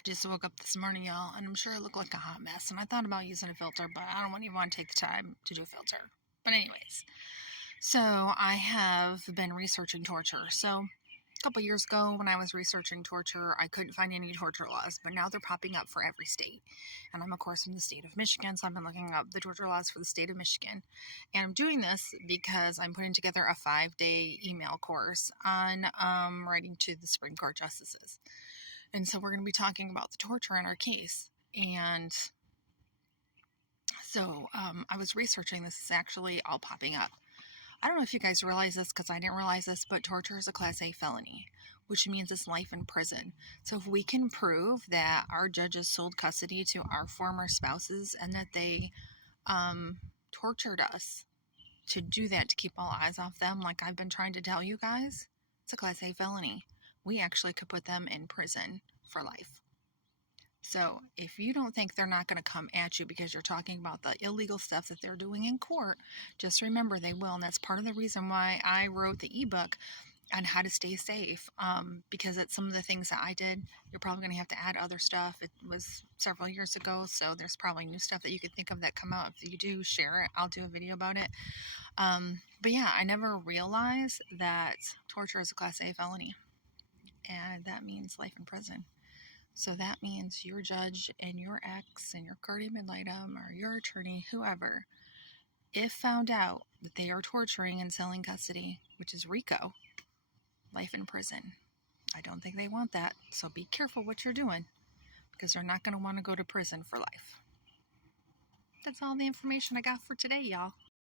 I just woke up this morning, y'all, and I'm sure I look like a hot mess. And I thought about using a filter, but I don't even want to take the time to do a filter. But anyways, so I have been researching torture. So a couple years ago when I was researching torture, I couldn't find any torture laws, but now they're popping up for every state. And I'm, of course, from the state of Michigan, so I've been looking up the torture laws for the state of Michigan. And I'm doing this because I'm putting together a 5-day email course on writing to the Supreme Court justices. And so we're going to be talking about the torture in our case. And so I was researching this. It's actually all popping up. I don't know if you guys realize this because I didn't realize this, but torture is a Class A felony, which means it's life in prison. So if we can prove that our judges sold custody to our former spouses and that they tortured us to do that, to keep all eyes off them, like I've been trying to tell you guys, it's a Class A felony. We actually could put them in prison for life. So if you don't think they're not going to come at you because you're talking about the illegal stuff that they're doing in court, just remember they will. And that's part of the reason why I wrote the ebook on how to stay safe, because it's some of the things that I did. You're probably going to have to add other stuff. It was several years ago, so there's probably new stuff that you could think of that come out. If you do, share it. I'll do a video about it. But yeah, I never realized that torture is a Class A felony, and that means life in prison. So that means your judge and your ex and your guardian ad litem or your attorney, whoever, if found out that they are torturing and selling custody, which is RICO, life in prison. I don't think they want that. So be careful what you're doing because they're not going to want to go to prison for life. That's all the information I got for today, y'all.